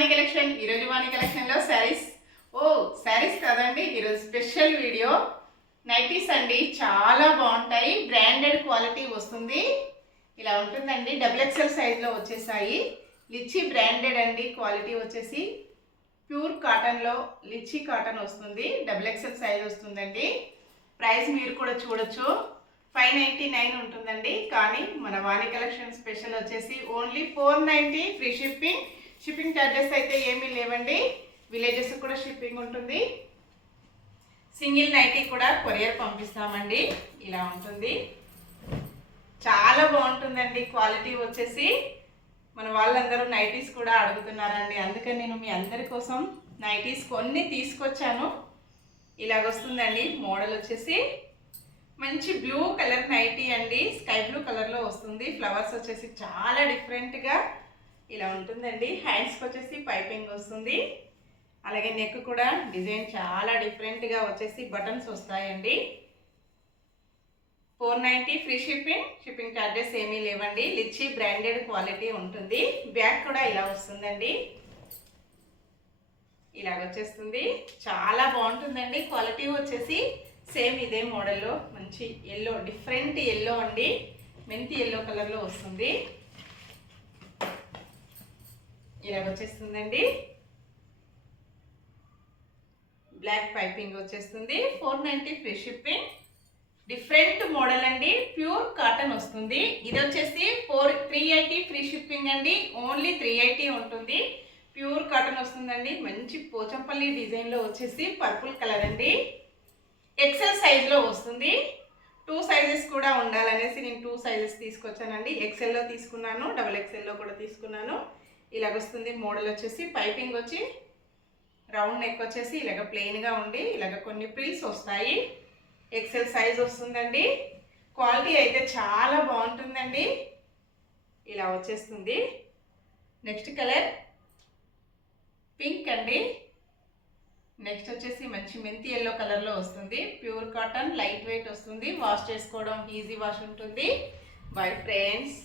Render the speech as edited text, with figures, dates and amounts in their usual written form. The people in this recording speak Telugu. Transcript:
వాణి కలెక్షన్. ఈరోజు వాణి కలెక్షన్లో శారీస్. శారీస్ కాదండి, ఈరోజు స్పెషల్ వీడియో. నైటీస్ అండి, చాలా బాగుంటాయి. బ్రాండెడ్ క్వాలిటీ వస్తుంది. ఇలా ఉంటుందండి. XXL సైజ్లో వచ్చేసాయి. లిచ్చి బ్రాండెడ్ అండి. క్వాలిటీ వచ్చేసి ప్యూర్ కాటన్లో లిచ్చి కాటన్ వస్తుంది. XXL సైజ్ వస్తుందండి. ప్రైస్ మీరు కూడా చూడొచ్చు, 599 ఉంటుందండి. కానీ మన వాణి కలెక్షన్ స్పెషల్ వచ్చేసి only 490 free shipping. Shipping charges అయితే ఏమీ లేవండి. విలేజెస్ కూడా షిప్పింగ్ ఉంటుంది. సింగిల్ నైటీ కూడా కొరియర్ పంపిస్తామండి. ఇలా ఉంటుంది, చాలా బాగుంటుందండి. క్వాలిటీ వచ్చేసి మన వాళ్ళందరూ నైటీస్ కూడా అడుగుతున్నారండి. అందుకని నేను మీ అందరి కోసం నైటీస్ కొన్ని తీసుకొచ్చాను. ఇలాగొస్తుందండి. మోడల్ వచ్చేసి మంచి బ్లూ కలర్ నైటీ అండి. స్కై బ్లూ కలర్లో వస్తుంది. ఫ్లవర్స్ వచ్చేసి చాలా డిఫరెంట్గా ఇలా ఉంటుందండి. హ్యాండ్స్కి వచ్చేసి పైపింగ్ వస్తుంది. అలాగే నెక్ కూడా డిజైన్ చాలా డిఫరెంట్గా వచ్చేసి బటన్స్ వస్తాయండి. 490 ఫ్రీ షిప్పింగ్. షిప్పింగ్ ఛార్జెస్ ఏమీ లేవండి. లిచ్చి బ్రాండెడ్ క్వాలిటీ ఉంటుంది. బ్యాక్ కూడా ఇలా వస్తుందండి. ఇలాగొచ్చేస్తుంది. చాలా బాగుంటుందండి. క్వాలిటీ వచ్చేసి సేమ్ ఇదే మోడల్లో మంచి ఎల్లో, డిఫరెంట్ ఎల్లో అండి. మెంతి ఎల్లో కలర్లో వస్తుంది. ఇలాగొచ్చేస్తుందండి. బ్లాక్ పైపింగ్ వచ్చేస్తుంది. 490 ఫ్రీ షిప్పింగ్. డిఫరెంట్ మోడల్ అండి. ప్యూర్ కాటన్ వస్తుంది. ఇది వచ్చేసి 380 ఫ్రీ షిప్పింగ్ అండి. ఓన్లీ 380 ఉంటుంది. ప్యూర్ కాటన్ వస్తుందండి. మంచి పోచంపల్లి డిజైన్లో వచ్చేసి పర్పుల్ కలర్ అండి. ఎక్సెల్ సైజ్లో వస్తుంది. 2 సైజెస్ కూడా ఉండాలనేసి నేను 2 సైజెస్ తీసుకొచ్చానండి. ఎక్సెల్లో తీసుకున్నాను, XXLలో కూడా తీసుకున్నాను. ఇలాగొస్తుంది. మోడల్ వచ్చేసి పైపింగ్ వచ్చి రౌండ్ నెక్ వచ్చేసి ఇలాగ ప్లెయిన్గా ఉండి ఇలాగ కొన్ని ప్రిల్స్ వస్తాయి. ఎక్సెల్ సైజ్ వస్తుందండి. క్వాలిటీ అయితే చాలా బాగుంటుందండి. ఇలా వచ్చేస్తుంది. నెక్స్ట్ కలర్ పింక్ అండి. నెక్స్ట్ వచ్చేసి మంచి మెంతి ఎల్లో కలర్లో వస్తుంది. ప్యూర్ కాటన్, లైట్ వెయిట్ వస్తుంది. వాష్ చేసుకోవడం ఈజీ వాష్ ఉంటుంది. Bye friends.